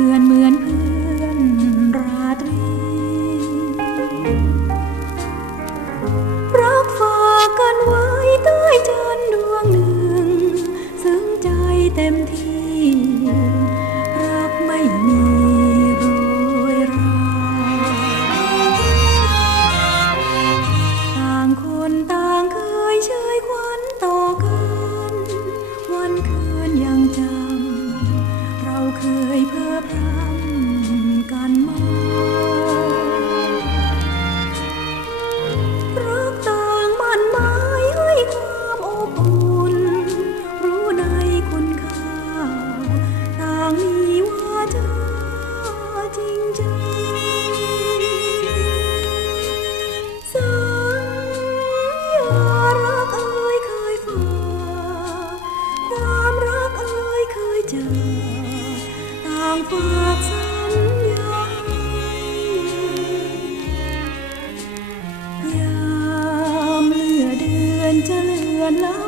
ือนเหมือนเพื่อนราตรีรักฝากกันไว้ใต้จันดวงหนึ่ง ซึ้งใจเต็มที่ ฝากสัญญาณยามเลือเดือนจะเลือนลา